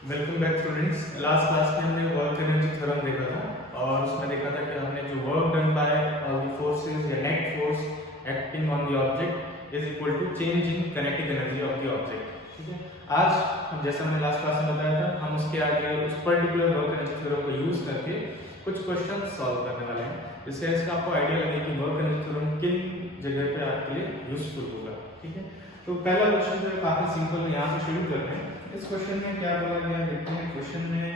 Welcome back students. Last class में हमने work energy theorem देखा था और उसमें देखा था कि हमने जो work done by the forces या net force acting on the object is equal to change in kinetic energy of the object. ठीक है, आज जैसा हमने लास्ट क्लास में बताया था, हम उसके आगे उस पर्टिकुलर वर्क एनर्जी थ्योरम को यूज करके कुछ क्वेश्चन सॉल्व करने वाले हैं, जिससे इसका आपको आइडिया लगे कि वर्क एनर्जी थ्योरम किन जगह पे आपके लिए यूजफुल होगा। ठीक है, तो पहला क्वेश्चन जो है काफी सिंपल है, यहाँ से शुरू करते हैं। इस क्वेश्चन में क्या बोला गया देखते हैं। क्वेश्चन में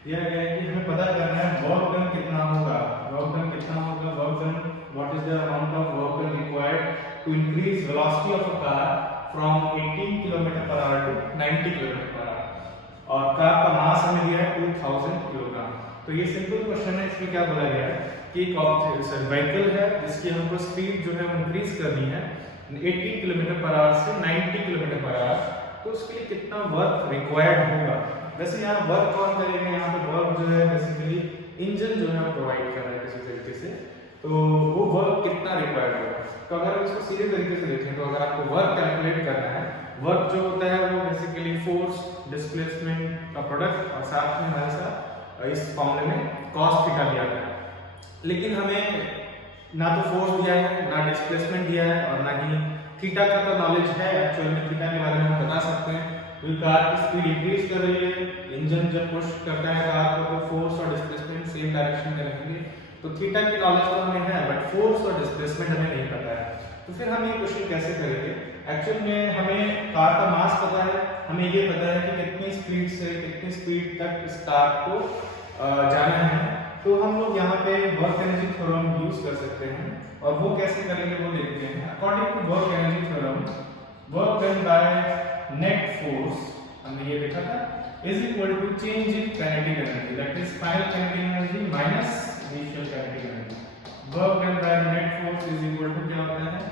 दिया गया है कि हमें पता करना है वर्क डन कितना होगा। वर्क डन कितना होगा? Work done, what is the amount of work done required to increase velocity of a car from 18 kilometre per hour to 90 kilometre per hour, और कार का मास हमें दिया है 2000 किलोग्राम। तो ये सिंपल क्वेश्चन है। इसमें क्या बोला गया है कि एक व्हीकल है जिसकी हमको स्पीड जो है वो इंक्रीज करनी है 80 किलोमीटर पर आवर से 90 किलोमीटर पर आवर, तो उसके लिए कितना वर्क रिक्वायर्ड होगा। वैसे यहाँ वर्क कौन करेगा? यहाँ पे वर्क जो है बेसिकली इंजन जो है प्रोवाइड कर रहा है किसी तरीके से, तो वो वर्क कितना रिक्वायर्ड होगा। तो अगर इसको सीधे तरीके से देखें तो अगर आपको वर्क कैलकुलेट करना है, वर्क जो होता है वो बेसिकली फोर्स डिस्प्लेसमेंट का प्रोडक्ट और साथ में हमारे साथ इस फॉर्मूले में कॉस थीटा दिया गया है। लेकिन हमें ना तो फोर्स दिया है, ना डिस्प्लेसमेंट दिया है, और ना ही थीटा का तो नॉलेज है। एक्चुअल में थीटा के बारे में हम बता सकते हैं कि कार की स्पीड इंक्रीज कर रही है, इंजन जब पुश करता है कार को तो फोर्स और डिस्प्लेसमेंट सेम डायरेक्शन में रहेंगे। तो थीटा की नॉलेज तो हमें है, बट फोर्स और डिस्प्लेसमेंट हमें नहीं पता है। तो फिर हम ये क्वेश्चन कैसे करेंगे? एक्चुअल में हमें कार का मास पता है, हमें ये पता है कि कितनी स्पीड से कितनी स्पीड तक इस कार को जाना है। तो हम लोग यहाँ पे वर्क एनर्जी थ्योरम यूज कर सकते हैं, और वो कैसे करेंगे वो देखते हैं। According to work energy theorem, work done by net force, हमने ये देखा था, is equal to change in kinetic energy, that is final kinetic energy minus initial kinetic energy. Work done by net force is equal to क्या होता है?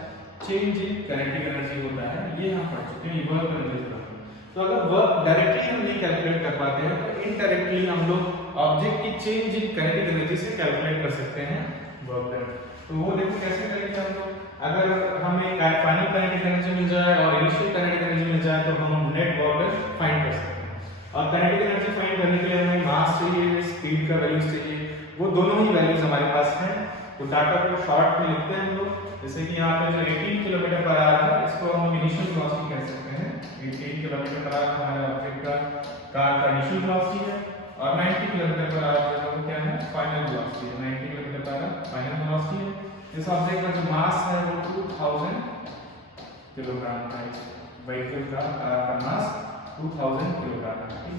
Change in kinetic energy होता है। ये हम पढ़ चुके हैं वर्क एनर्जी थ्योरम। तो अगर वर्क डायरेक्टली हम नहीं कैलकुलेट कर पाते हैं तो इनडायरेक्टली हम लोग ऑब्जेक्ट की चेंज इन काइनेटिक एनर्जी से कैलकुलेट कर सकते हैं वर्क डन। तो वो देखो कैसे करेंगे हम लोग। अगर हमें फाइनल काइनेटिक एनर्जी मिल जाए और इनिशियल काइनेटिक एनर्जी मिल जाए तो हम नेट वर्क डन फाइंड कर सकते हैं। और काइनेटिक एनर्जी फाइंड करने के लिए हमें मास चाहिए, स्पीड का वैल्यूज चाहिए, वो दोनों ही वैल्यूज हमारे पास हैं। तो डाटा को शॉर्ट में लिखते हैं हम लोग, जैसे कि यहाँ पे जो 18 किलोमीटर पर आवर है इसको हम इनिशियल वेलोसिटी कह सकते हैं। 18 किलोमीटर पर आवर हमारे ऑब्जेक्ट का कार का इनिशियल वेलोसिटी है, और 90 किलोमीटर पर आवर जो है क्या है? फाइनल वेलोसिटी है। 90 kilometre per our final velocity है। इस ऑब्जेक्ट का जो मास है वो 2000 किलोग्राम है। व्हीकल का मास 2000 किलोग्राम है।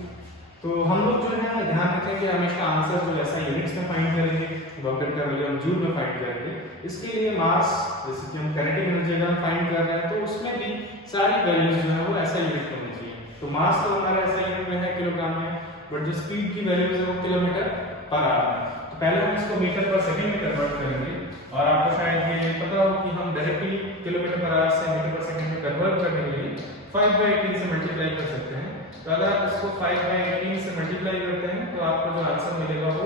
तो हम लोग जो है ध्यान रखें कि हमेशा आंसर जो ऐसा यूनिट्स में फाइंड करेंगे, वर्क डन का वैल्यू हम जूल में फाइंड करेंगे। इसके लिए मास, जैसे कि हम काइनेटिक एनर्जी अगर हम फाइंड कर रहे हैं तो उसमें भी सारी वैल्यूज जो है वो ऐसा यूनिट होनी चाहिए। तो मास तो हमारा ऐसा यूनिट में है किलोग्राम में, बट जो स्पीड की वैल्यूज है वो किलोमीटर पर आवर है। तो पहले हम इसको मीटर पर सेकंड में कन्वर्ट करेंगे, और आपको शायद ये पता हो कि हम डायरेक्टली किलोमीटर पर आवर से मीटर पर सेकंड में कन्वर्ट करने के लिए 5/18 से मल्टीप्लाई कर सकते हैं। तो अगर आप इसको 5/18 से मल्टीप्लाई करते हैं तो आपको जो आंसर मिलेगा वो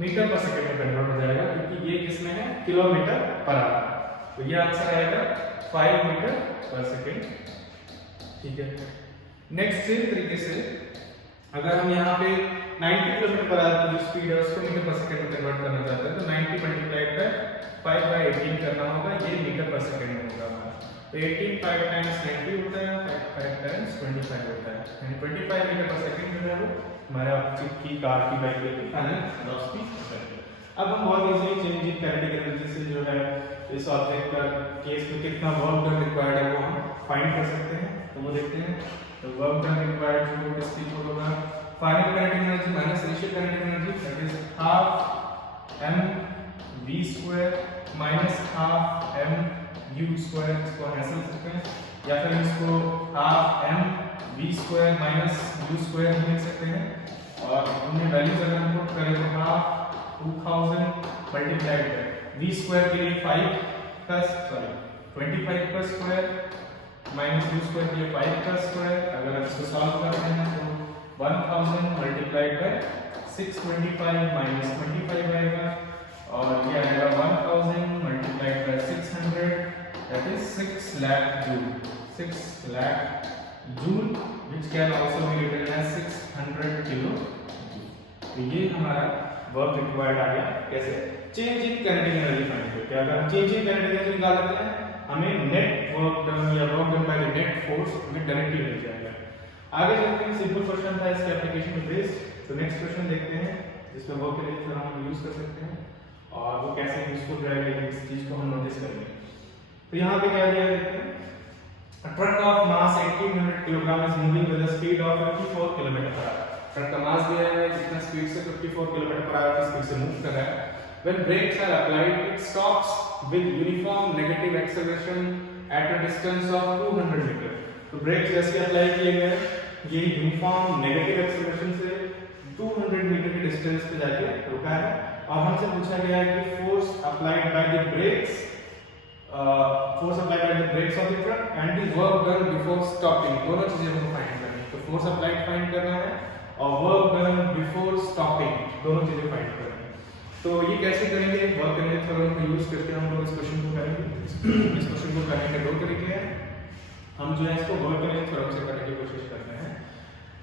मीटर पर सेकंड में कन्वर्ट हो जाएगा, क्योंकि ये किसमें है? Kilometre per our. तो ये आंसर आएगा 5 मीटर पर सेकंड। ठीक है, नेक्स्ट सेम तरीके से अगर हम यहाँ पे 90 किलोमीटर पर आवर की जो स्पीड है उसको मीटर पर सेकंड में कन्वर्ट करना चाहते हैं, तो 90 मल्टीप्लाइड बाय 5/18 करना होगा, ये मीटर पर सेकंड में होगा। तो 18 5 टाइम्स 90 होता है, 5 टाइम्स 25 होता है, यानी 25 मीटर पर सेकंड जो है वो हमारे ऑब्जेक्ट की कार की व्हीकल की फाइनल वेलोसिटी होता है। अब हम बहुत easily change in kinetic energy से जो है इस ऑब्जेक्ट का केस में कितना वर्क डन रिक्वायर्ड है वो हम फाइंड कर सकते हैं। तो वो देखते हैं। तो वर्क डन रिक्वायर्ड जो किसकी होगा? Final kinetic energy minus initial kinetic energy, that is half m v square minus half m u square. इसको हम ऐसे लिख सकते हैं, या फिर इसको half m v square minus u square भी लिख सकते हैं। और उनमें वैल्यूज अगर हम पुट करें तो half 2000 multiplied by v square के लिए 25 का स्क्वायर माइनस u स्क्वायर के लिए 5 का स्क्वायर। अगर आप इसको सॉल्व करते हैं तो 1000 मल्टीप्लाइड बाय 625 माइनस 25 आएगा, और ये आएगा 1000 multiplied by 600, that is 6 lakh joule. 6 lakh joule which can also be written as 600 kilo. तो ये हमारा वर्क रिक्वायर्ड आ गया। कैसे? Change in kinetic energy find करके अगर हम चेंज इन काइनेटिक एनर्जी निकाल लेते हैं, हमें नेट वर्क डन या work done by the net force हमें डायरेक्टली मिल जाएगा। आगे चलते हैं, सिंपल क्वेश्चन था इसके एप्लीकेशन बेस्ड। तो नेक्स्ट क्वेश्चन देखते हैं जिसमें वर्क एनर्जी थ्योरम हम यूज कर सकते हैं और वो कैसे यूजफुल रहेगा इस चीज को हम नोटिस करेंगे। तो यहाँ पे क्या दिया है देखते हैं, a truck of mass 1800 kg is moving with a speed of 54 km/h। Truck का मास दिया है जितना स्पीड से 54 km/h की स्पीड से मूव कर रहा है। When brakes are applied, it stops with uniform negative acceleration at a distance of 200 metre. तो ब्रेक्स जैसे अप्लाई किए गए, ये यूनिफॉर्म नेगेटिव एक्सेलरेशन से 200 मीटर के डिस्टेंस पे जाके रुका है। और हमसे पूछा गया है कि force applied by the brakes of the truck and the work done before stopping, दोनों चीजें हमको फाइंड करनी है। तो फोर्स अप्लाइड फाइंड करना है और वर्क डन बिफोर स्टॉपिंग, दोनों चीजें फाइंड करनी है। तो ये कैसे करेंगे? वर्क एनर्जी थ्योरम को यूज करके हम लोग इस क्वेश्चन को करेंगे। इस क्वेश्चन को करने के दो तरीके हैं, हम जो है इसको वर्क एनर्जी थ्योरम से करने की कोशिश करते हैं।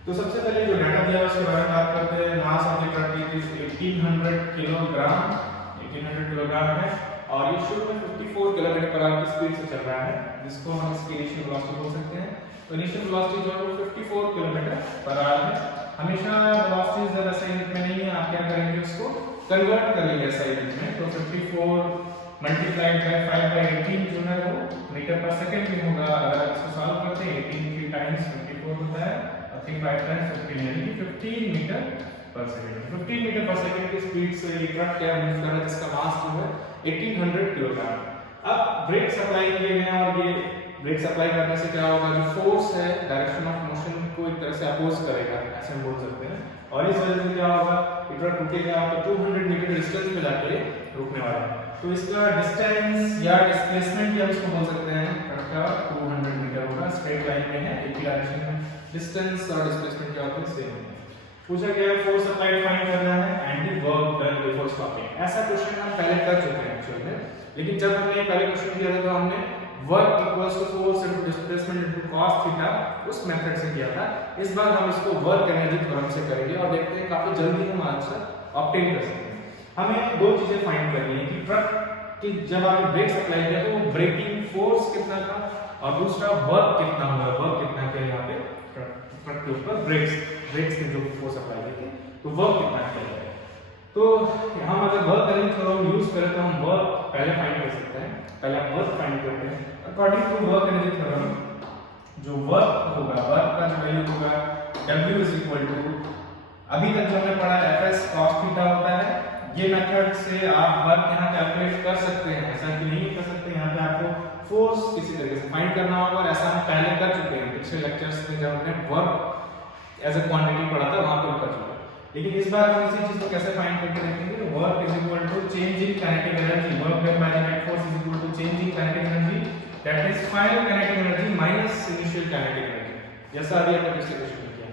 तो सबसे पहले जो डाटा दिया है उसके बारे में बात करते हैं। Mass of the truck is 1800 kilogram, 1800 kilogram है और ये शुरू में 54 किलोमीटर/h की स्पीड से चल रहा है, जिसको हम इसकी इनिशियल वेलोसिटी बोल सकते हैं। तो इनिशियल वेलोसिटी जो है वो 54 किलोमीटर/h है। हमेशा वेलोसिटी ज्यादा सही में नहीं है, आप क्या करेंगे उसको कन्वर्ट कर लेंगे SI यूनिट में। तो 54 मल्टीप्लाइड बाय 5/18 जो है वो मीटर पर सेकंड में होगा। अगर इसको सॉल्व करते हैं 18 की टाइम्स 54 होता है और 3 5 टाइम्स 15 यानी 15 मीटर पर सेकंड। 15 मीटर पर सेकंड की स्पीड से ये ट्रक क्या मूव कर रहा है जिसका मास जो है 1800 किलोग्राम। अब ब्रेक्स अप्लाई किए गए हैं और ये ब्रेक्स अप्लाई करने से क्या होगा, जो फोर्स है डायरेक्शन ऑफ मोशन को एक तरह से अपोज करेगा, ऐसे हम बोल सकते हैं। और इस वजह से क्या होगा, ट्रक रुकेगा तो 200 मीटर डिस्टेंस पे जाके रुकने वाला है। तो इसका डिस्टेंस या डिस्प्लेसमेंट भी हम इसको बोल सकते हैं, ट्रक का 200 मीटर होगा, स्ट्रेट लाइन में है, एक ही डायरेक्शन में। डिस्टेंस और डिस्प्लेसमेंट क्या होते हैं, सेम है। पूछा गया फोर्स अप्लाइड फाइंड करना है and the work done before stopping. ऐसा क्वेश्चन हम पहले कर चुके हैं एक्चुअली में, लेकिन जब हमने पहले क्वेश्चन किया था तो हमने work equals to force into displacement into cos theta उस मेथड से किया था। इस बार हम इसको वर्क एनर्जी थ्योरम से करेंगे और देखते हैं काफी जल्दी हम आंसर ऑब्टेन कर सकते हैं। हमें दो चीजें फाइंड करनी है कि ट्रक की जब आपने ब्रेक्स अप्लाई किया तो वो ब्रेकिंग फोर्स कितना था और दूसरा वर्क कितना हुआ, वर्क कितना किया यहाँ पे ट्रक के ऊपर ब्रेक्स के जो फोर्स अप्लाई किए थे तो वर्क कितना किया है। तो हम अगर वर्क एनर्जी थ्योरम यूज करें तो हम वर्क पहले फाइंड कर सकते हैं। पहले हम वर्क फाइंड करते हैं। According to work energy theorem जो वर्क होगा, वर्क का जो वैल्यू होगा W इज इक्वल टू, अभी तक जो हमने पढ़ा है Fs cos थीटा होता है। ये मेथड से आप वर्क यहाँ कैलकुलेट कर सकते हैं, ऐसा कि नहीं कर सकते। यहाँ पे आपको फोर्स किसी तरीके से फाइंड करना होगा और ऐसा हम पहले कर चुके हैं पिछले लेक्चर्स में जब हमने वर्क एज अ क्वांटिटी पढ़ा था, वहां पे कर चुके हैं। लेकिन इस बार हम इसी चीज को कैसे फाइंड करके देखेंगे। Work is equal to change in kinetic energy, work done by the net force is equal to change in kinetic energy that is final kinetic energy minus initial kinetic energy, जैसा अभी हमने पिछले question में किया।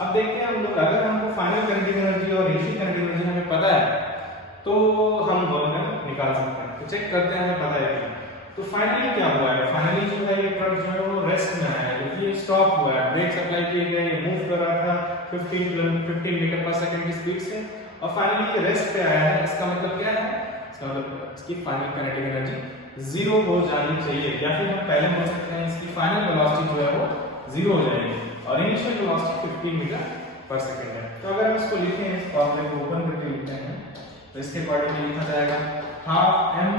अब देखते हैं हम लोग, अगर हमको फाइनल काइनेटिक एनर्जी और इनिशियल काइनेटिक एनर्जी हमें पता है तो हम वर्क निकाल सकते हैं। तो चेक करते हैं हमें पता है क्या। तो फाइनली क्या हुआ है, फाइनली जो है ये ट्रक जो है वो रेस्ट में आया है, क्योंकि ये स्टॉप हुआ है, ब्रेक्स अप्लाई किए गए, ये मूव कर रहा था 15 मीटर पर सेकंड की स्पीड से और फाइनली ये रेस्ट पे आया है। इसका मतलब क्या है, इसका मतलब इसकी फाइनल काइनेटिक एनर्जी 0 हो जानी चाहिए, या फिर हम पहले बोल सकते हैं इसकी फाइनल वेलोसिटी जो है वो 0 हो जाएगी और इनिशियल वेलोसिटी 15 मीटर पर सेकंड है। तो अगर हम इसको लिखें, इस फॉर्मूले को ओपन करके लिखते हैं तो इसके अकॉर्डिंग लिखा जाएगा हाफ m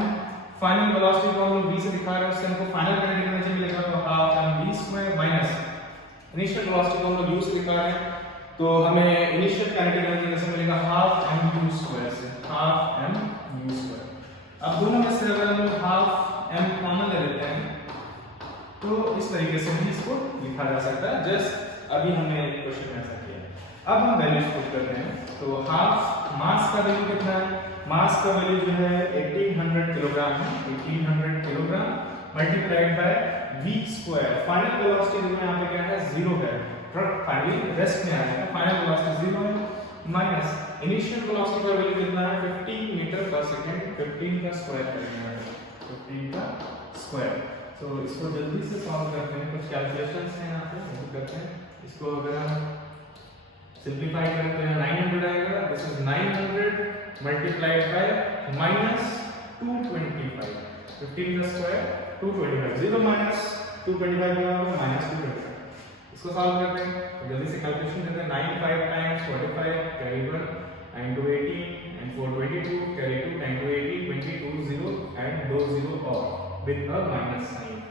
फाइनल वेलोसिटी को हम लोग v से दिखा रहे हैं, उससे हमको फाइनल काइनेटिक एनर्जी मिलेगा तो half m v square minus initial velocity को हम लोग u से दिखा रहे हैं तो हमें इनिशियल काइनेटिक एनर्जी कैसे मिलेगा, हाफ m u स्क्वायर से, हाफ m u स्क्वायर। अब दोनों में से अगर हम लोग हाफ m कॉमन ले लेते हैं तो इस तरीके से भी इसको लिखा जा सकता है, जस्ट अभी हमने क्वेश्चन में ऐसा किया। अब हम वैल्यूज पुट करते हैं तो हाफ मास का वैल्यू कितना है, मास का वैल्यू जो है 1800 किलोग्राम है, 1800 kilogram multiplied by v square. Final velocity जो यहाँ पे क्या है 0 है, ट्रक फाइनली रेस्ट में आया है, फाइनल वेलोसिटी 0 है माइनस इनिशियल वेलोसिटी का वैल्यू कितना है 15 मीटर पर सेकंड, 15 का स्क्वायर करेंगे, 15 का स्क्वायर। तो इसको जल्दी से सॉल्व करते हैं, कुछ कैलकुलेशंस हैं यहाँ पे वो करते हैं। इस इसको अगर हम सिंप्लीफाई करें तो यहाँ 900 आएगा, this is 900 multiplied by minus 225, 15 का स्क्वायर 225, 0 माइनस 225 का माइनस 225। इसको सॉल्व करते हैं तो जल्दी से कैलकुलेशन करते हैं। 9 5 times 45 carry 1 9 2 18 and 4 22 carry 2 10 to 80 22 0 and 2 0 और with a minus sign,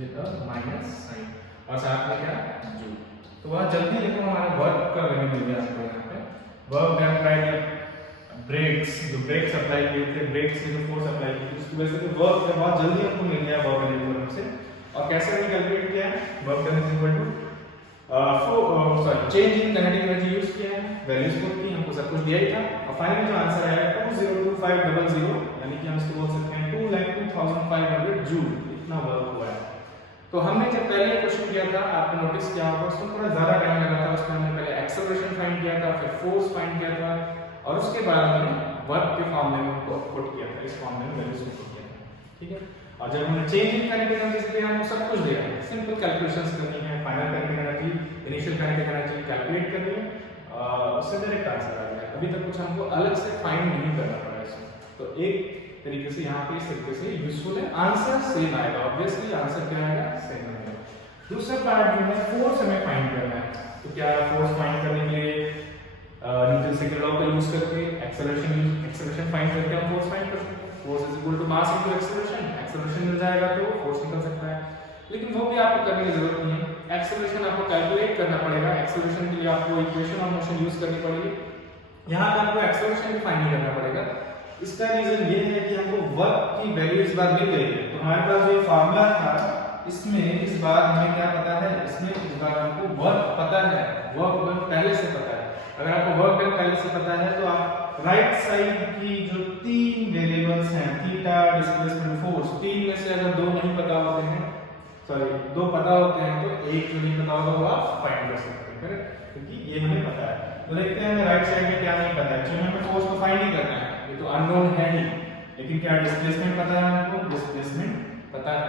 with a minus sign और साथ में क्या जूल। तो वहाँ जल्दी देखो हमारा वर्क का वैल्यू मिल गया आपको यहाँ पे। वर्क डन बाय ब्रेक्स, जो ब्रेक्स अप्लाई किए थे, ब्रेक्स से जो फोर्स अप्लाई की थी उसकी वजह से वर्क का बहुत जल्दी हमको मिल गया वर्क वैल्यू हमसे। और कैसे हमने कैलकुलेट किया है, work done is equal to change in kinetic energy use किया है, वैल्यूज पुट की, हमको सब कुछ दिया ही था और फाइनली जो आंसर आया 202500 यानी कि हम इसको बोल सकते हैं 2,2500 जूल, इतना वर्क हुआ है। तो हमने जब पहले क्वेश्चन किया था आपने नोटिस किया होगा उसमें थोड़ा ज्यादा टाइम लगा था, उसमें हमने पहले एक्सेलरेशन फाइंड किया था, फिर फोर्स फाइंड किया था और उसके बाद हमने वर्क के फॉर्मूले में उनको पुट किया था, इस फॉर्मूले में वैल्यूज को पुट किया था, ठीक है। और जब हमने चेंज इन काइनेटिक एनर्जी से हमको सब कुछ दिया है, सिंपल कैलकुलेशंस करनी है, final kinetic energy, initial kinetic energy calculate करनी है, उससे डायरेक्ट आंसर आ गया। अभी तक कुछ हमको अलग से फाइंड नहीं करना पड़ा इसमें। तो एक तरीके से यहाँ पे इस तरीके से यूजफुल है, आंसर सेम आएगा, ऑब्वियसली आंसर क्या आएगा, सेम आएगा। दूसरा पार्ट जो है फोर्स हमें फाइंड करना है। तो क्या फोर्स फाइंड करने के लिए न्यूटन सेकंड लॉ का यूज करके एक्सेलरेशन फाइंड करके हम फोर्स फाइंड कर सकते हैं। Force is equal to mass into acceleration, acceleration मिल जाएगा तो फोर्स निकल सकता है। लेकिन वो भी आपको करने की जरूरत नहीं है, एक्सेलरेशन आपको कैलकुलेट करना पड़ेगा, एक्सेलरेशन के लिए आपको इक्वेशन ऑफ मोशन यूज करनी पड़ेगी। यहाँ पे आपको एक्सेलरेशन भी फाइंड करना पड़ेगा। इसका रीजन ये है कि हमको वर्क की वैल्यू इस बार मिल गई है। तो हमारे पास जो फार्मूला था इसमें इस बार हमें क्या पता है, इसमें इस बार हमको वर्क पता है, वर्क डन पहले से पता है। अगर आपको वर्क डन पहले से पता है तो आप राइट साइड की जो तीन वेरिएबल्स हैं थीटा, डिस्प्लेसमेंट, फोर्स, तीन में से अगर दो नहीं पता होते हैं, सॉरी दो पता होते हैं तो एक जो नहीं पता होगा वो आप फाइंड कर सकते हैं, करेक्ट, क्योंकि ये हमें पता है। तो देखते हैं हमें राइट साइड में क्या नहीं पता है। चलो हमें फोर्स को फाइंड ही करना है, ये तो अननोन है ही, लेकिन क्या डिस्प्लेसमेंट पता है हमको, डिस्प्लेसमेंट पता है,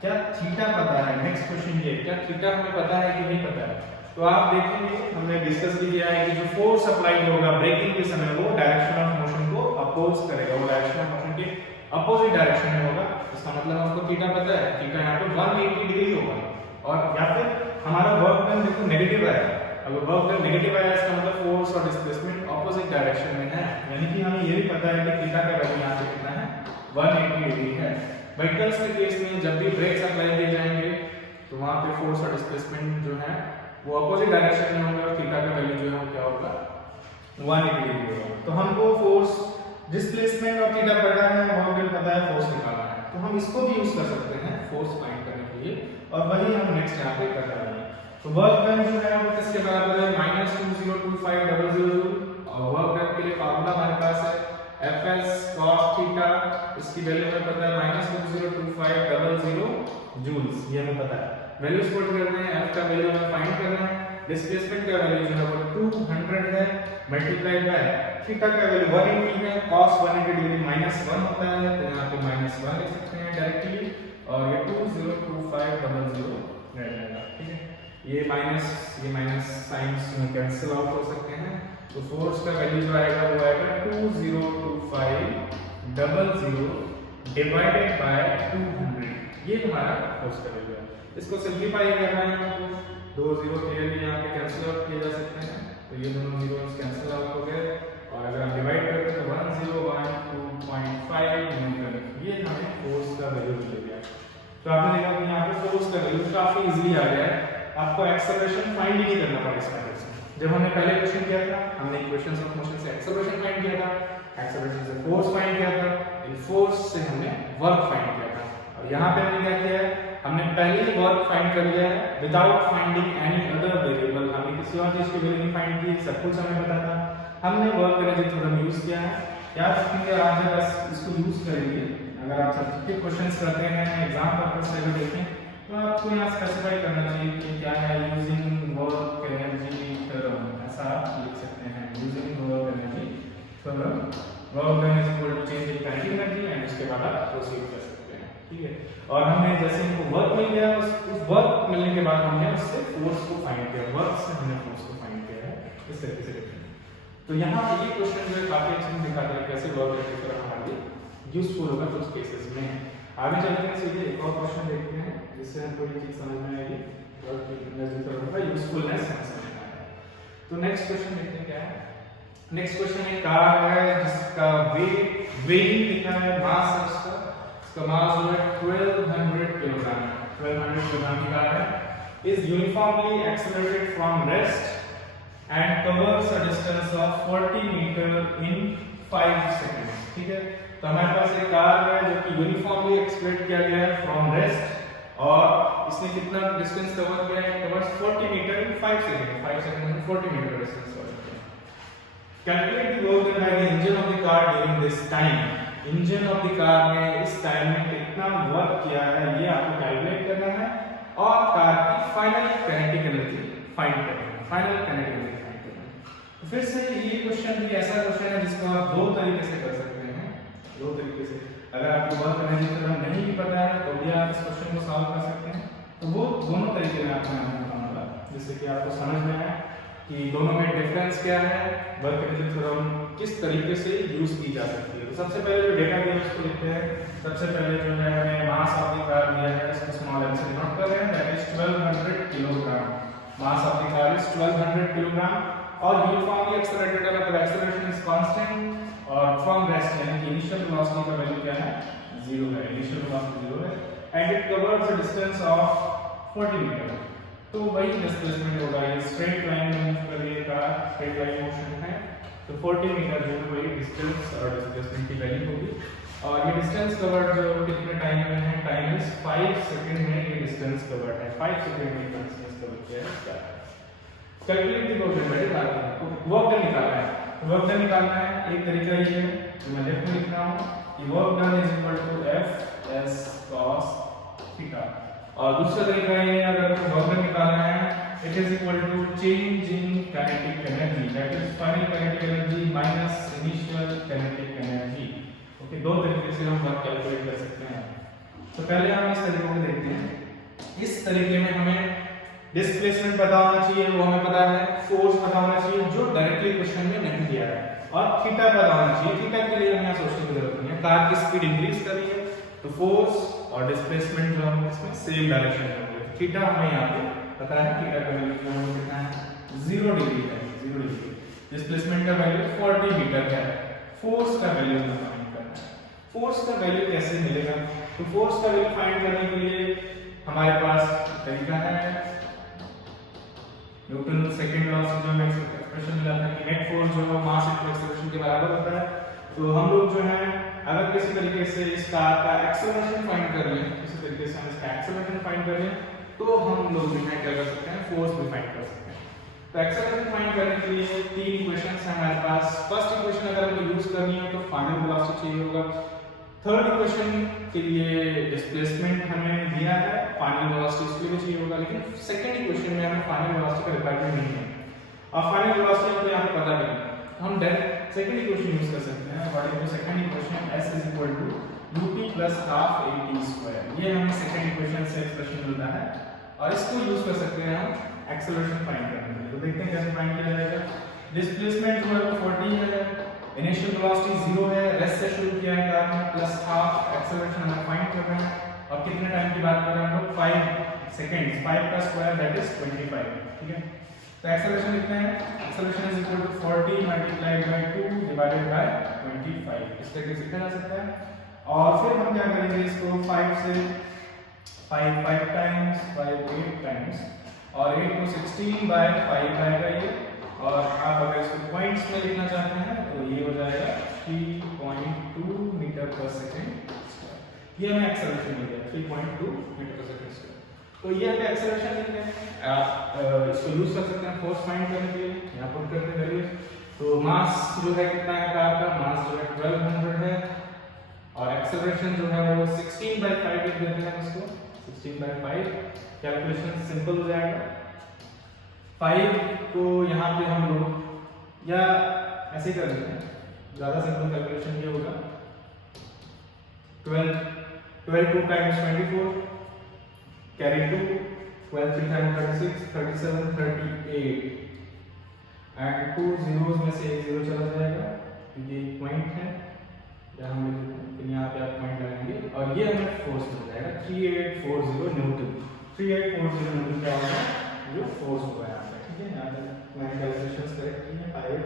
क्या थीटा पता है। नेक्स्ट क्वेश्चन ये, क्या थीटा हमें पता है कि नहीं पता है। तो आप देखेंगे हमने डिस्कस भी किया है कि जो फोर्स अप्लाइड होगा ब्रेकिंग के समय वो डायरेक्शन ऑफ मोशन को अपोज करेगा, वो डायरेक्शन ऑफ मोशन के अपोजिट डायरेक्शन में होगा। इसका मतलब हमको थीटा पता है, थीटा यहाँ पे 180 डिग्री होगा। और या फिर हमारा वर्क डन देखो नेगेटिव आया, अगर वर्क डन नेगेटिव आया इसका मतलब फोर्स और डिस्प्लेसमेंट ऑपोजिट डायरेक्शन में है, यानी कि हमें ये भी पता है कि थीटा का वैल्यू यहाँ पे कितना है, 180 डिग्री है। व्हीकल्स के केस में जब भी ब्रेक्स अप्लाई किए जाएंगे तो वहां पे फोर्स और डिस्प्लेसमेंट जो है वो अपोजिट डायरेक्शन में होंगे और थीटा का वैल्यू जो है वो क्या होगा, 180 डिग्री होगा। तो हमको फोर्स, डिस्प्लेसमेंट और थीटा पता है, वर्क डन पता है, फोर्स निकालना है, तो हम इसको भी यूज कर सकते हैं फोर्स फाइंड करने के लिए, और वही हम नेक्स्ट यहाँ पे कर रहे हैं। तो वर्क डन जो है वो किसके बराबर है, -202500 जूल। और वर्क डन के लिए फार्मूला हमारे पास है Fs cos थीटा, इसकी वैल्यू हमें पता है -202500 जूल्स, ये हमें पता है। वैल्यूज पुट करते हैं, F का वैल्यू हमें फाइंड करना है, डिस्प्लेसमेंट का वैल्यू जो है वो 200 है, मल्टीप्लाइड बाय थीटा का वैल्यू 180 है, cos 180 डिग्री -1 होता है, तो यहाँ पे -1 लिख सकते हैं डायरेक्टली, और ये 202500 रह जाएगा, ठीक है। ये माइनस साइंस में कैंसिल आउट हो सकते हैं। तो फोर्स का वैल्यू जो आएगा वो आएगा 202500 डिवाइडेड बाय 200, ये हमारा फोर्स का वैल्यू है। इसको सिंपलीफाई करना है हमको, दो जीरो क्लियरली यहाँ पे कैंसिल आउट किए जा सकते हैं, तो ये दोनों जीरोस कैंसिल आउट हो गए, और अगर हम डिवाइड करते हैं तो 1012.5 न्यूटन, ये हमें फोर्स का वैल्यू मिल गया। तो आपने देखा कि यहाँ पे फोर्स का वैल्यू काफी इजीली आ गया है, आपको एक्सेलरेशन फाइंड ही नहीं करना पड़ा इस मेथड से। जब हमने पहले क्वेश्चन किया था हमने इक्वेशंस ऑफ मोशन से एक्सेलरेशन फाइंड किया था, एक्सेलरेशन से फोर्स फाइंड किया था, इन फोर्स से हमने वर्क फाइंड किया था। और यहाँ पे हमने क्या किया है, हमने पहले ही वर्क फाइंड कर लिया है without finding any other variable, हमने किसी और चीज की वैल्यू नहीं फाइंड की, सब कुछ हमें पता था। हमने वर्क एनर्जी थ्योरम यूज किया है, याद रखिए आप जब इसको यूज करेंगे, अगर आप सब्जेक्टिव क्वेश्चंस करते हैं एग्जाम पर्पस से भी देखें तो आपको यहाँ स्पेसिफाई करना चाहिए कि क्या है यूजिंग वर्क एनर्जी थ्योरम, ऐसा आप लिख सकते हैं, using work energy theorem, work done is equal to change in kinetic energy, and उसके बाद आप प्रोसीड कर सकते हैं, ठीक है। और हमने जैसे इनको वर्क मिल गया, उस वर्क मिलने के बाद हमने उससे फोर्स को फाइंड किया, वर्क तो यहाँ पे ये क्वेश्चन जो है काफी अच्छे से दिखाता है कैसे वर्क एनर्जी थ्योरम हमारे लिए यूजफुल होगा कुछ केसेस में। आगे चलते हैं सीधे एक और क्वेश्चन देखते हैं जिससे हम थोड़ी चीज समझ में आएगी वर्क एनर्जी थ्योरम का यूजफुलनेस समझ में आएगा। तो नेक्स्ट क्वेश्चन देखते हैं क्या है। नेक्स्ट क्वेश्चन एक कार है जिसका वेट लिखा है, मास है इसका मास जो है 1200 किलोग्राम है, 1200 किलोग्राम की कार है, is uniformly accelerated from rest and covers a distance of 40 meter in 5 seconds। ठीक है, तो हमारे पास एक कार है जो कि यूनिफॉर्मली एक्सलेरेट किया गया है फ्रॉम रेस्ट और इसने कितना डिस्टेंस कवर किया है, कवर्स 40 मीटर इन 5 सेकंड, 5 सेकंड में 40 मीटर डिस्टेंस कवर किया है। Calculate the work done by the engine of the car during this time. Engine of the car ने इस टाइम में कितना वर्क किया है ये आपको कैलकुलेट करना है और कार की फाइनल काइनेटिक एनर्जी फाइंड करना है, फाइनल काइनेटिक एनर्जी फाइंड करना है। तो फिर से ये क्वेश्चन भी ऐसा क्वेश्चन है जिसको आप दो तरीके से कर सकते हैं, दो तरीके से। अगर आपको वर्क एनर्जी थ्योरम नहीं भी पता है तो भी आप इस क्वेश्चन को सॉल्व कर सकते हैं। तो वो दोनों तरीके में आपको मैं बताऊंगा जिससे कि आपको समझ में आए कि दोनों में डिफरेंस क्या है, वर्क एनर्जी थ्योरम किस तरीके से यूज की जा सकती है। तो सबसे पहले जो डेटा दिया है उसको लिखते हैं। सबसे पहले जो है हमें मास ऑफ द कार दिया है, इसको स्मॉल m से नोट कर रहे हैं, that is 1200 kilogram. Mass of the car is 1200 kilogram और यूनिफॉर्मली एक्सेलरेटेड है, मतलब एक्सेलरेशन इज कांस्टेंट और फ्रॉम रेस्ट यानी कि इनिशियल वेलोसिटी का वैल्यू क्या है, 0 है, इनिशियल वेलोसिटी 0 है and it covers a distance of 40 metre. तो वही डिस्प्लेसमेंट होगा, ये स्ट्रेट लाइन में मूव कर रही है कार, स्ट्रेट लाइन मोशन है, तो 40 मीटर जो है वही डिस्टेंस और डिस्प्लेसमेंट की वैल्यू होगी। और ये डिस्टेंस कवर्ड जो कितने टाइम में है, टाइम इज 5 सेकंड में ये डिस्टेंस कवर्ड है, 5 सेकंड में ये डिस्टेंस कवर किया है इसका। Calculate the work done, very बात है, वर्क डन निकालना है। वर्क डन निकालना है एक तरीका ये है जो मैं लेफ्ट में लिख रहा हूं कि work done is equal to F S cos theta. और दूसरा तरीका ये है अगर वर्क डन निकालना है it is equal to change in kinetic energy, that is final kinetic energy minus initial kinetic energy. Okay, दो तरीके से हम वर्क कैलकुलेट कर सकते हैं। तो पहले हम इस तरीके को देखते हैं। इस तरीके में हमें डिस्प्लेसमेंट पता होना चाहिए, वो हमें पता है, फोर्स पता होना चाहिए जो डायरेक्टली क्वेश्चन में नहीं दिया है, और थीटा पता होना चाहिए। थीटा के लिए हमें सोचने की जरूरत नहीं है, कार की स्पीड इंक्रीज कर रही है तो फोर्स और डिस्प्लेसमेंट जो हम इसमें सेम डायरेक्शन में होंगे। थीटा हमें यहाँ पे पता है, थीटा का वैल्यू जो हमें कितना है 0 डिग्री है, 0 डिग्री। डिस्प्लेसमेंट का वैल्यू 40 मीटर है। फोर्स का वैल्यू हमें फाइंड करना है। फोर्स का वैल्यू कैसे मिलेगा, तो फोर्स का वैल्यू फाइंड करने के लिए हमारे पास तरीका है न्यूटन सेकंड लॉ से जो हमें एक्सप्रेशन मिला था कि नेट फोर्स जो है मास इनटू एक्सेलरेशन के बराबर होता है। तो हम लोग जो है अगर किसी तरीके से इस कार का एक्सेलरेशन फाइंड कर लें, किसी तरीके से हम इसका एक्सेलरेशन फाइंड कर लें तो हम लोग जो है क्या कर सकते हैं, फोर्स भी फाइंड कर सकते हैं। तो एक्सेलरेशन फाइंड करने के लिए तीन इक्वेशंस हैं हमारे पास। फर्स्ट इक्वेशन अगर हमें यूज करनी है तो फाइनल वेलोसिटी चाहिए होगा। थर्ड इक्वेशन के लिए डिस्प्लेसमेंट हमें दिया है, फाइनल वेलोसिटी इसके लिए चाहिए होगा, लेकिन सेकंड इक्वेशन में हमें फाइनल वेलोसिटी का रिक्वायरमेंट नहीं है और फाइनल वेलोसिटी हमको यहाँ पे पता भी नहीं। हम डायरेक्ट सेकंड इक्वेशन यूज कर सकते हैं। What is the second equation, s is equal to ut plus half at square. ये हमें सेकंड इक्वेशन से एक्सप्रेशन मिलता है और इसको यूज कर सकते हैं हम एक्सेलरेशन फाइंड करने के लिए। तो देखते हैं कैसे फाइंड किया जाएगा। डिस्प्लेसमेंट जो है वो 40 है, इनिशियल वेलोसिटी 0 है, रेस्ट से शुरू किया है कार ने, प्लस हाफ एक्सेलरेशन हम फाइंड कर रहे हैं और कितने टाइम की बात कर रहे हैं हम लोग, 5 सेकंड्स, 5 का स्क्वायर दैट इज 25। ठीक है, तो एक्सेलरेशन लिखते हैं, acceleration is equal to 40 multiplied by 2 divided by 25। इस तरीके से लिखा जा सकता है। और फिर हम क्या करेंगे, इसको 5 से 5 टाइम्स, 5 8 टाइम्स और 8 को 16 बाय 5 आएगा ये। और आप अगर इसको पॉइंट्स में लिखना चाहते हैं तो ये हो जाएगा 3.2 मीटर पर सेकंड। ये हमें एक्सेलरेशन मिल गया 3.2 मीटर पर सेकंड। तो ये हमें एक्सेलरेशन मिल गया। आप इसको यूज कर सकते हैं फोर्स फाइंड करने के लिए, यहाँ पुट करते हैं वैल्यूज। तो मास जो है कितना है कार का, मास जो है 1200 है और एक्सेलरेशन जो है वो 16/5 लिख देते हैं इसको, 16/5। कैलकुलेशन सिंपल हो जाएगा। 5 को यहाँ पे हम लोग या ऐसे कर देते हैं, ज्यादा सिंपल कैलकुलेशन ये होगा 12 2 times 24 carry 2, 12 3 times 36, 37, 38 and 2 zeros में से एक जीरो चला जाएगा क्योंकि एक पॉइंट है, या हम फिर यहाँ पे आप पॉइंट लगाएंगे और ये हमें फोर्स मिल जाएगा 3840 न्यूटन। 3840 न्यूटन क्या होगा, जो फोर्स होगा यहाँ पे, ठीक है। यहाँ पे मैंने कैलकुलेशंस करेक्ट की है 5।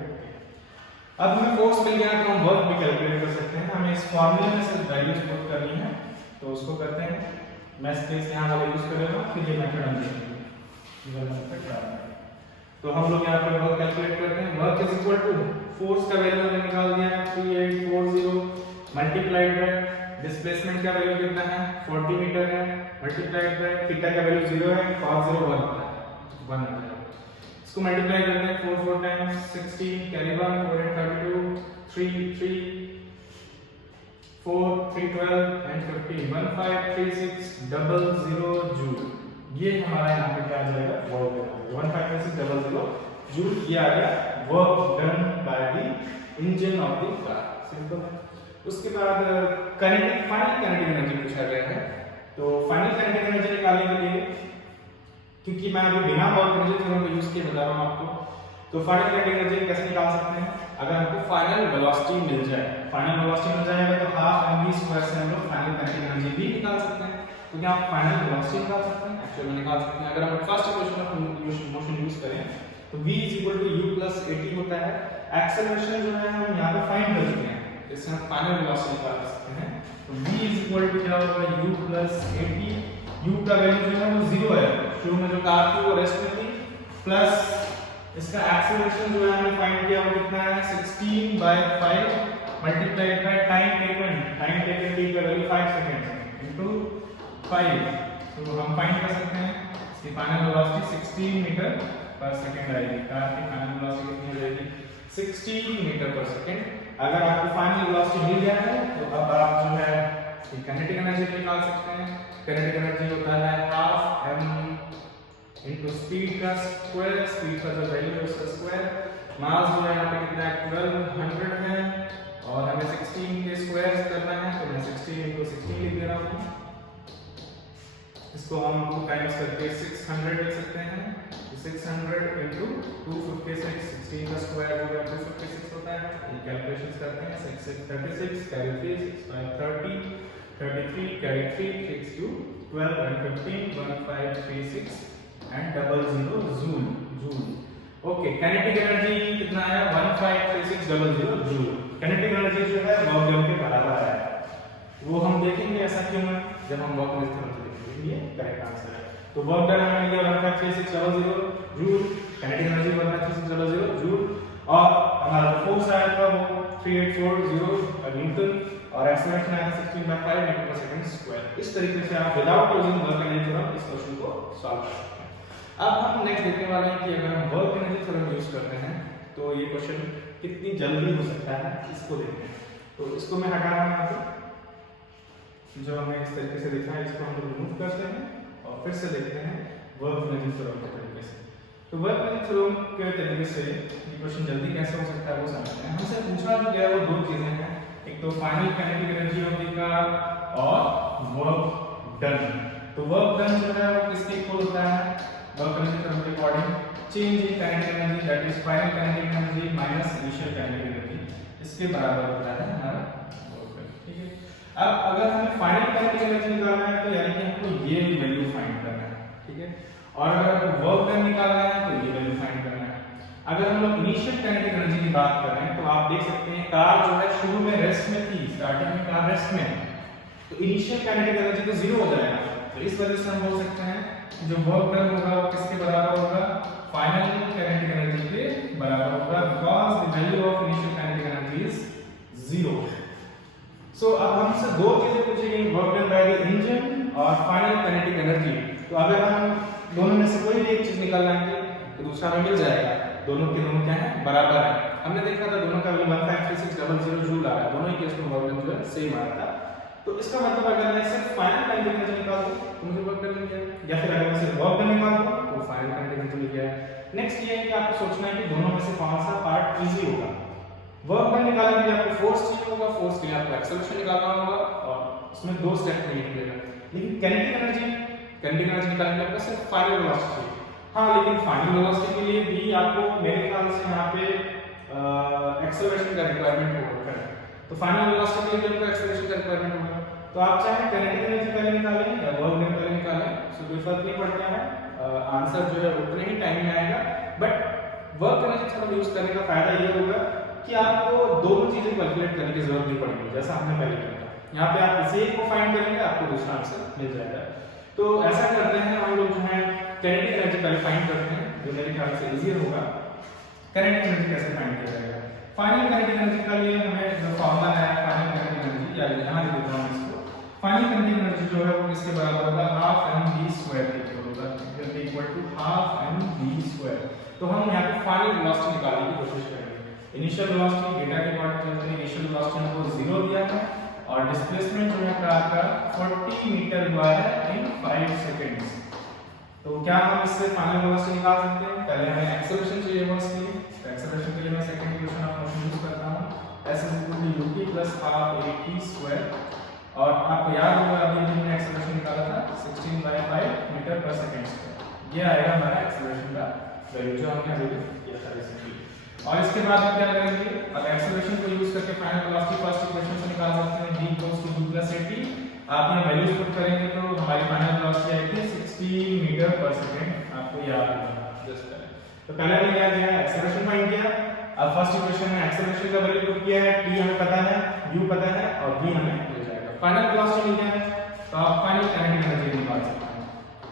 अब हमें फोर्स मिल गया तो हम वर्क भी कैलकुलेट कर सकते हैं। हमें इस फॉर्मूले में सिर्फ वैल्यूज पुट करनी है, तो उसको करते हैं। मैं स्पेस यहाँ वाला यूज करूँगा, फिर ये मेथड हम देखेंगे। तो हम लोग यहाँ पे वर्क कैलकुलेट करते हैं। Work is equal to force का वैल्यू हमने निकाल दिया है 3840 मल्टीप्लाइड बाय डिस्प्लेसमेंट का वैल्यू कितना है 40 मीटर है, मल्टीप्लाइड बाय थीटा का वैल्यू 0 है, cos 0 1 होता है 1 हो जाएगा। इसको मल्टीप्लाई करते हैं 4 4 टाइम्स 16 कैरी 1 4 8 32 3 3 4 3 12 एंड 15 153600 जूल। ये हमारा यहाँ पे क्या आ जाएगा, वर्क आ जाएगा 153600 जूल। ये आ गया work done by the engine of the car. Simple है। उसके बाद काइनेटिक फाइनल काइनेटिक एनर्जी पूछा गया है। तो फाइनल काइनेटिक एनर्जी निकालने के लिए, क्योंकि मैं अभी बिना वर्क एनर्जी थ्योरम को यूज किए बता रहा हूँ आपको, तो फाइनल काइनेटिक एनर्जी कैसे निकाल सकते हैं। अगर हमको फाइनल वेलोसिटी मिल जाए, फाइनल वेलोसिटी मिल जाएगा तो हाफ mv² से हम लोग फाइनल काइनेटिक एनर्जी भी निकाल सकते हैं। क्योंकि आप फाइनल वेलोसिटी निकाल सकते हैं, एक्चुअल में निकाल सकते हैं। अगर हम first equation of motion use करें तो v u + at होता है। एक्सेलरेशन जो है हम यहाँ पे फाइंड कर चुके हैं, इससे हम फाइनल वेलोसिटी निकाल सकते हैं। तो v क्या होगा, u + at। u का वैल्यू जो है वो 0 है, शुरू में जो कार थी वो रेस्ट में थी, प्लस इसका एक्सेलरेशन जो है हमने फाइंड किया वो कितना है 16/5 multiplied by time taken t का वैल्यू 5 सेकंड इनटू 5। तो हम फाइंड कर सकते हैं इसकी फाइनल वेलोसिटी 16 मीटर पर सेकंड आएगी। कार की फाइनल वेलोसिटी कितनी हो जाएगी 16 मीटर पर सेकंड। अगर आपको फाइनल वेलोसिटी मिल गया है तो अब आप जो है काइनेटिक एनर्जी निकाल सकते हैं। काइनेटिक एनर्जी होता है हाफ m इनटू स्पीड का स्क्वायर, स्पीड का जो वैल्यू है उसका स्क्वायर। मास जो है यहाँ पे कितना है 1200 है और हमें 16 के स्क्वायर करना है, तो मैं 16 × 16 लिख दे रहा हूँ। इसको हम 2 टाइम्स करके 600 लिख सकते हैं। 600 × 256, 16 का स्क्वायर हो गया 256 होता है। ये कैलकुलेशंस करते हैं 6 6 36 carry 3 6 5 30 33 carry 3 6 2 12 and 15 1536 and 00 joule. Okay, kinetic energy कितना आया 153600 जूल। काइनेटिक एनर्जी जो है वर्क डन के बराबर आया है। वो हम देखेंगे ऐसा क्यों है जब हम वर्क डन थ्योरम देखेंगे। ये करेक्ट आंसर है। तो वर्क डन हमें मिल गया 153600 जूल, काइनेटिक एनर्जी 153600 जूल, और हमारा फोर्स आया था वो 3840 न्यूटन और एक्सेलरेशन आया 16/5 मीटर पर सेकंड स्क्वायर। इस तरीके से आप without using work energy theorem इस क्वेश्चन को सॉल्व कर सकते हैं। अब हम नेक्स्ट देखने वाले हैं कि अगर हम वर्क एनर्जी थ्योरम यूज करते हैं तो ये क्वेश्चन कितनी जल्दी हो सकता है, इसको देखते हैं। तो इसको मैं हटा रहा हूं यहाँ पे, जो हमें इस तरीके से दिखा है इसको हम रिमूव करते हैं और फिर से देखते हैं वर्क एनर्जी थ्योरम के तरीके से। तो वर्क एनर्जी थ्योरम के तरीके से ये क्वेश्चन जल्दी कैसे हो सकता है वो समझते हैं। हमसे पूछा गया वो दो चीजें हैं, एक तो final kinetic energy of the car और वर्क डन। तो वर्क डन जो है वो किसके इक्वल होता है, वर्क एनर्जी थ्योरम के according change in kinetic energy that is final kinetic energy minus initial kinetic energy, इसके बराबर होता है हमारा वर्क डन। ठीक है। अब अगर हमें फाइनल काइनेटिक एनर्जी निकालना है तो यानी कि हमको ये वैल्यू फाइंड करना है। ठीक है। और अगर वर्क डन निकालना है तो ये वैल्यू फाइंड करना है। अगर हम लोग इनिशियल काइनेटिक एनर्जी की बात कर रहे हैं तो आप देख सकते हैं कार जो है शुरू में रेस्ट में थी, स्टार्टिंग में कार रेस्ट में, तो इनिशियल काइनेटिक एनर्जी तो 0 हो जाएगा। तो इस वजह से हम बोल सकते हैं जो वर्क डन होगा वो किसके बराबर होगा, फाइनल काइनेटिक एनर्जी के बराबर होगा, because the value of initial kinetic energy is 0। सो अब हमसे दो चीजें पूछी गई, work done by the engine और फाइनल काइनेटिक एनर्जी। तो अगर हम दोनों में से कोई भी एक चीज निकाल लेंगे तो दूसरा हमें मिल जाएगा। दोनों के दोनों क्या है, बराबर है। हमने देखा था दोनों का वैल्यू 153600 जूल आ रहा है, दोनों ही केस में वर्क डन जो है सेम आ रहा था। तो इसका मतलब अगर मैं सिर्फ फाइनल काइनेटिक एनर्जी निकाल दूं तो मुझे वर्क डन मिल गया, या फिर अगर मैं सिर्फ वर्क डन निकाल दूं तो फाइनल काइनेटिक एनर्जी मिल गया। नेक्स्ट ये है कि आपको सोचना है कि दोनों में से कौन सा पार्ट इजी होगा। वर्क डन निकालने के लिए आपको फोर्स चाहिए होगा, फोर्स के लिए आपको एक्सेलरेशन निकालना होगा और उसमें दो स्टेप नहीं मिलेगा। लेकिन काइनेटिक एनर्जी निकालने के लिए आपको सिर्फ फाइनल वेलोसिटी चाहिए। हाँ, लेकिन फाइनल वेलोसिटी के लिए भी आपको मेरे ख्याल से यहाँ पे एक्सेलरेशन का रिक्वायरमेंट होगा। तो फाइनल वेलोसिटी के लिए भी आपको एक्सेलरेशन का रिक्वायरमेंट होगा। तो आप चाहे काइनेटिक एनर्जी पहले निकालें या वर्क डन पहले निकालें, सो कोई फर्क नहीं पड़ता है, आंसर जो है उतने ही टाइम में आएगा। But work energy theorem use करने का फायदा ये होगा कि आपको दोनों चीजें कैलकुलेट करने की जरूरत नहीं पड़ेगी, जैसा हमने पहले किया था। यहाँ पे आप इसी एक को फाइंड करेंगे, आपको दूसरा आंसर मिल जाएगा। तो ऐसा करते हैं हम लोग जो है काइनेटिक एनर्जी पहले फाइंड करते हैं, जो मेरे ख्याल से इजी होगा। काइनेटिक एनर्जी कैसे फाइंड किया जाएगा? फाइनल काइनेटिक एनर्जी का लिए हमें जो फार्मूला है फाइनल काइनेटिक एनर्जी, या यहाँ लिख देता हूं इसको। फाइनल काइनेटिक एनर्जी जो है वो किसके बराबर होगा? हाफ mv² के इक्वल होगा, इक्वल टू हाफ mv²। तो हम यहाँ पे फाइनल वेलोसिटी निकालने की कोशिश करेंगे। इनिशियल वेलोसिटी डेटा के अकॉर्डिंग चलते हैं, इनिशियल वेलोसिटी हमको 0 दिया है और डिस्प्लेसमेंट जो है आपका 40 मीटर हुआ है इन 5 सेकंड्स। तो क्या हम इससे फाइनल वेलोसिटी निकाल सकते हैं? पहले हमें एक्सेलरेशन चाहिए होगा इसके लिए। तो एक्सेलरेशन के लिए मैं second equation of motion use करता हूं, s = ut + half at²। और आपको याद होगा अभी हमने एक्सेलरेशन निकाला था 16/5 मीटर पर सेकंड। ये आएगा हमारा एक्सेलरेशन का वैल्यू जो हमने अभी किया था बेसिकली। और इसके बाद हम क्या करेंगे? अब एक्सेलरेशन को यूज करके फाइनल वेलोसिटी फर्स्ट इक्वेशन से निकाल सकते हैं, v = u + at। आप ये वैल्यूज पुट करेंगे तो हमारी फाइनल वेलोसिटी आएगी 60 मीटर पर सेकंड। आपको याद होगा जस्ट करें। तो पहले हमने क्या किया? एक्सेलरेशन फाइंड किया। अब फर्स्ट इक्वेशन में एक्सेलरेशन का वैल्यू पुट किया है, t हमें पता है, u पता है और v हमें मिल जाएगा। फाइनल वेलोसिटी मिल गया है, तो आप फाइनल काइनेटिक एनर्जी निकाल सकते हैं।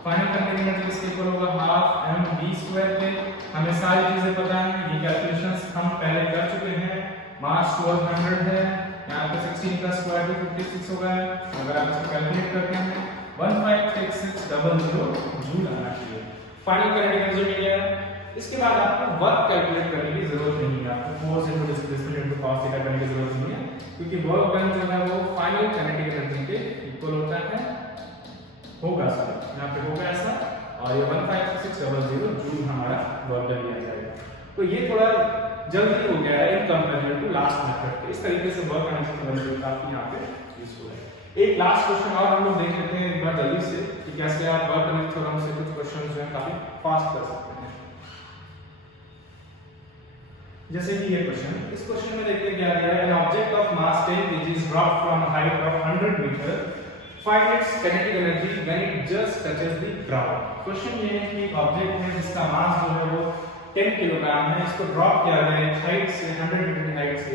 फाइनल काइनेटिक एनर्जी किसके इक्वल होगा? हाफ mv² पे। हमें सारी चीजें पता है, ये कैलकुलेशंस हम पहले कर चुके हैं। मास 1200 है, यहाँ पे 16 का स्क्वायर भी 56 होगा। अगर आप इसको कैलकुलेट करते हैं 156600 जूल आना चाहिए। फाइनल काइनेटिक एनर्जी मिल गया है। इसके बाद आपको वर्क कैलकुलेट करने की जरूरत नहीं है, आपको force into displacement into cos theta करने की जरूरत नहीं है, क्योंकि वर्क डन जो है वो फाइनल काइनेटिक एनर्जी के इक्वल होता है, होगा सर यहाँ पे होगा ऐसा, और ये 156600 जूल हमारा वर्क डन लिया जाएगा। तो ये थोड़ा जल्दी हो गया है in comparison to last method के। इस तरीके से वर्क एनर्जी थ्योरम काफी यहाँ पे यूजफुल है। एक लास्ट क्वेश्चन और हम लोग देख लेते हैं एक बार जल्दी से कि कैसे आप वर्क एनर्जी थ्योरम से कुछ क्वेश्चन जो है काफी फास्ट कर सकते हैं। जैसे कि ये क्वेश्चन, इस क्वेश्चन में देखते हैं क्या दिया है। An object of mass 10 kg is dropped from a height of 100 meter. Find its kinetic energy when it just touches the ground. Question ये है कि एक ऑब्जेक्ट है जिसका मास जो है वो 10 किलोग्राम है, इसको ड्रॉप किया गया है हाइट से 100 मीटर की हाइट से।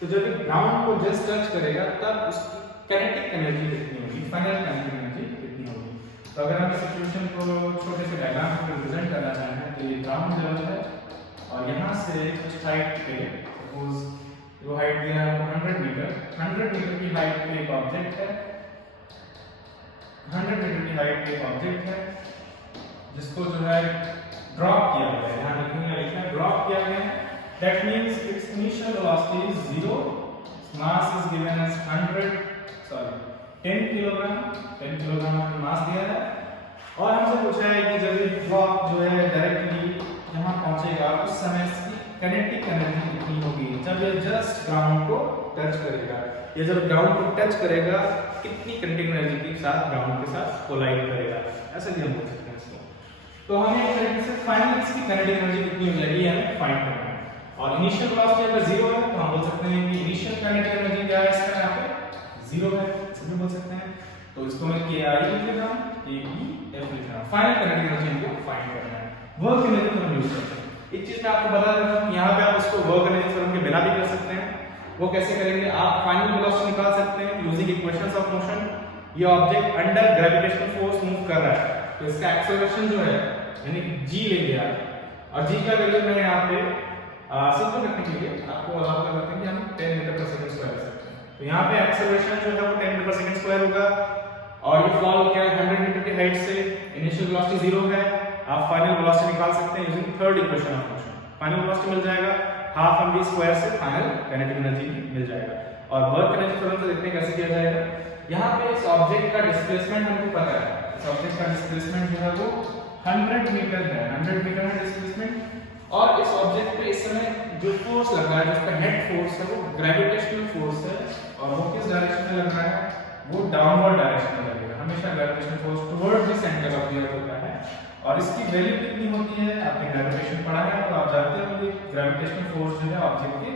तो जब ये ग्राउंड को जस्ट टच करेगा तब उसकी काइनेटिक एनर्जी कितनी होगी, फाइनल काइनेटिक एनर्जी कितनी होगी। तो अगर हम इस सिचुएशन को छोटे से डायग्राम में रिप्रेजेंट करना चाहें तो ये ग्राउंड लेवल है और यहाँ से कुछ हाइट पे सपोज वो हाइट दिया है 100 मीटर की हाइट पे एक ऑब्जेक्ट है, 100 मीटर की हाइट पे एक ऑब्जेक्ट है जिसको जो है ड्रॉप किया गया है। यहाँ लिखना है ड्रॉप किया गया है। That means its initial velocity is 0, mass is given as 10 kilogram का मास दिया है और हमसे पूछा है कि जब ये ड्रॉप जो है डायरेक्टली यहाँ पहुंचेगा उस समय इसकी काइनेटिक एनर्जी कितनी होगी जब ये जस्ट ग्राउंड को टच करेगा। ये जब ग्राउंड को टच करेगा कितनी काइनेटिक एनर्जी के साथ ग्राउंड के साथ कोलाइड करेगा, ऐसा भी हम बोल सकते हैं इसको। तो हमें एक तरीके से फाइनल इसकी काइनेटिक एनर्जी कितनी हो जाएगी हमें फाइंड करना है। और इनिशियल वेलोसिटी अगर 0 है तो हम बोल सकते हैं कि इनिशियल काइनेटिक एनर्जी क्या है इसका यहाँ पे 0 है, ऐसे बोल सकते हैं। तो इसको मैं KI लिख लेता हूं, KEF लिख रहा हूं। फाइनल काइनेटिक एनर्जी हमको फाइंड करना है। वर्क एनर्जी थ्योरम यूज करते हैं। एक चीज मैं आपको बता देता हूं, यहाँ पे आप इसको वर्क एनर्जी थ्योरम के बिना भी कर सकते हैं। वो कैसे करेंगे? आप फाइनल वेलोसिटी निकाल सकते हैं यूजिंग इक्वेशंस ऑफ मोशन। ये object under gravitational force move कर रहा है तो इसका एक्सेलरेशन जो है यानी g लेंगे आप और g का वैल्यू मैं यहाँ पे सिंपल रखने के लिए आपको अलाउ कर देते हैं कि हम 10 मीटर पर सेकंड स्क्वायर ले सकते हैं। तो यहाँ पे एक्सेलरेशन जो है वो 10 मीटर पर सेकंड स्क्वायर होगा और ये फॉल क्या है 100 मीटर की हाइट से, इनिशियल वेलोसिटी 0 है। आप फाइनल वेलोसिटी निकाल सकते हैं using third equation of motion. Final velocity मिल जाएगा हाफ mv स्क्वायर से फाइनल काइनेटिक एनर्जी मिल जाएगा। और वर्क एनर्जी थ्योरम से देखते हैं कैसे किया जाएगा। यहाँ पे इस ऑब्जेक्ट का डिस्प्लेसमेंट हमको पता है, इस ऑब्जेक्ट का डिस्प्लेसमेंट जो है वो 100 मीटर है, 100 मीटर है डिस्प्लेसमेंट। और इस ऑब्जेक्ट पे इस समय जो फोर्स लग रहा है, जो उसका नेट फोर्स है वो ग्रेविटेशनल फोर्स है और वो किस डायरेक्शन में लग रहा है? वो डाउनवर्ड डायरेक्शन में लगेगा। हमेशा gravitational force towards the centre of the earth होता है और इसकी वैल्यू कितनी होती है, आपने ग्रेविटेशन पढ़ा है तो आप जानते होंगे ग्रेविटेशनल फोर्स जो है ऑब्जेक्ट के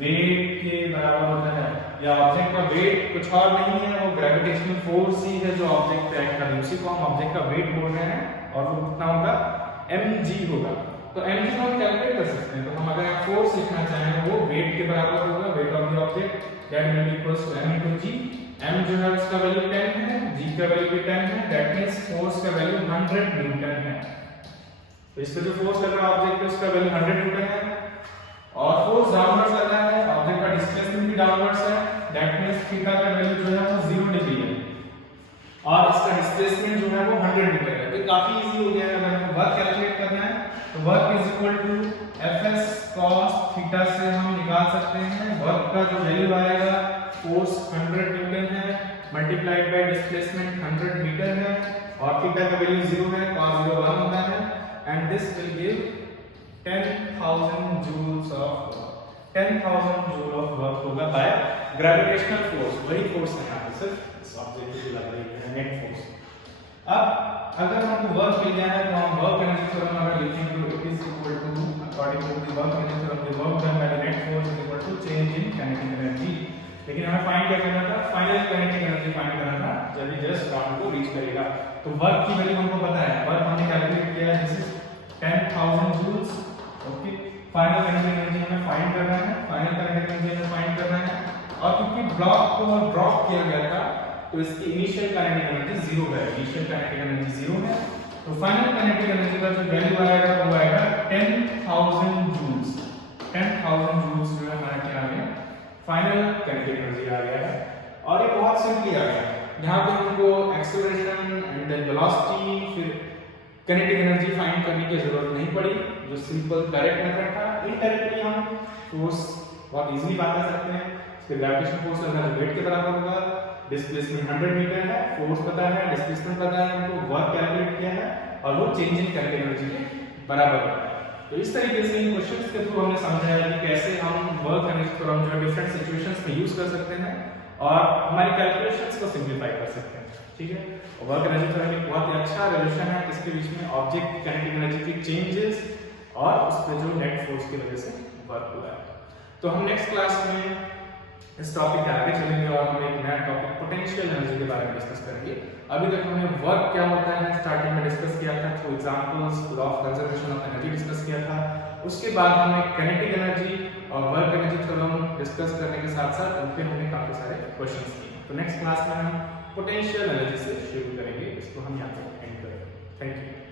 वेट के बराबर होता है, या ऑब्जेक्ट का वेट कुछ और नहीं है, वो ग्रेविटेशनल फोर्स ही है जो ऑब्जेक्ट पे एक्ट कर रही है, उसी को हम ऑब्जेक्ट का वेट बोल रहे हैं, और वो कितना होगा, mg होगा। तो mg को हम कैलकुलेट कर सकते हैं, तो हम अगर फोर्स लिखना चाहें वो वेट के बराबर होगा, weight of the object, that will be equals to m into g। m जो है उसका वैल्यू 10 है, g का वैल्यू भी 10 है, दैट मींस फोर्स का वैल्यू 100 न्यूटन है। तो इस पे जो फोर्स लग रहा है ऑब्जेक्ट पे उसका वैल्यू 100 न्यूटन है, और फोर्स डाउनवर्ड्स लग रहा है, ऑब्जेक्ट का डिस्प्लेसमेंट भी डाउनवर्ड्स है, दैट मींस थीटा का वैल्यू जो है वो 0 डिग्री है, और इसका डिस्प्लेसमेंट जो है वो 100 मीटर है। तो काफी इजी हो गया है, अगर हमको वर्क कैलकुलेट करना है तो work is equal to Fs cos theta से हम निकाल सकते हैं, वर्क का जो वैल्यू आएगा, फोर्स 100 न्यूटन है मल्टीप्लाइड बाय डिस्प्लेसमेंट 100 मीटर है, और थीटा का वैल्यू 0 है, cos 0 1 होता है, and this will give 10,000 joules of work. 10,000 joule of work होगा बाय ग्रेविटेशनल फोर्स, वही फोर्स है यहाँ पे सिर्फ इस ऑब्जेक्ट की लग रही है नेट फोर्स। अब अगर हमको वर्क मिल गया है तो हम वर्क एनर्जी थ्योरम अगर लिखेंगे तो it is equal to according to the work energy theorem the work done by the net force is equal to change in kinetic energy. लेकिन हमें फाइंड क्या करना था, फाइनल काइनेटिक एनर्जी फाइंड करना था जब ये जस्ट ग्राउंड को रीच करेगा। तो वर्क की वैल्यू हमको पता है, वर्क हमने कैलकुलेट किया है, this is 10,000 joules. Okay, final kinetic energy हमें फाइंड करना है, फाइनल काइनेटिक एनर्जी हमें फाइंड करना है, और क्योंकि ब्लॉक को ड्रॉप किया गया था तो इसकी इनिशियल काइनेटिक एनर्जी 0 है, इनिशियल काइनेटिक एनर्जी 0 है, तो फाइनल काइनेटिक एनर्जी का जो वैल्यू आएगा वो आएगा 10,000 जूल्स। 10,000 जूल्स जो है हमारा क्या आ गया, फाइनल काइनेटिक एनर्जी आ गया है। और ये बहुत सिंपली आ गया, यहाँ पे हमको एक्सेलरेशन एंड देन वेलोसिटी फिर काइनेटिक एनर्जी फाइंड करने की जरूरत नहीं पड़ी, जो सिंपल डायरेक्ट मेथड था। इनडायरेक्टली हम फोर्स बहुत इजीली बात कर सकते हैं, इसके ग्रेविटेशन फोर्स का वेट के बराबर होगा, डिस्प्लेसमेंट 100 मीटर है, फोर्स पता है, डिस्प्लेसमेंट पता है, हमको वर्क कैलकुलेट किया है, और वो चेंज इन काइनेटिक एनर्जी के बराबर होता है। तो इस तरीके से इन क्वेश्चंस के थ्रू हमने समझाया कि कैसे हम वर्क एनर्जी थ्योरम जो है डिफरेंट सिचुएशंस में यूज कर सकते हैं और हमारी कैलकुलेशंस को सिंपलीफाई कर सकते हैं। ठीक है, और वर्क एनर्जी थ्योरम एक बहुत ही अच्छा रिलेशन है इसके बीच में ऑब्जेक्ट की काइनेटिक एनर्जी की चेंजेस और उस पे जो नेट फोर्स की वजह से वर्क हुआ है। तो हम नेक्स्ट क्लास में इस टॉपिक के आगे चलेंगे और हम एक नया टॉपिक पोटेंशियल एनर्जी के बारे में डिस्कस करेंगे। अभी तक हमने वर्क क्या होता है स्टार्टिंग में डिस्कस किया था, through examples, law of conservation of energy discuss किया था। उसके बाद हमने काइनेटिक एनर्जी और वर्क एनर्जी थ्योरम डिस्कस करने के साथ साथ उन पे हमने काफी सारे क्वेश्चंस किए। तो नेक्स्ट क्लास में हम पोटेंशियल एनर्जी से शुरू करेंगे, इसको हम यहाँ पे एंड करेंगे। Thank you.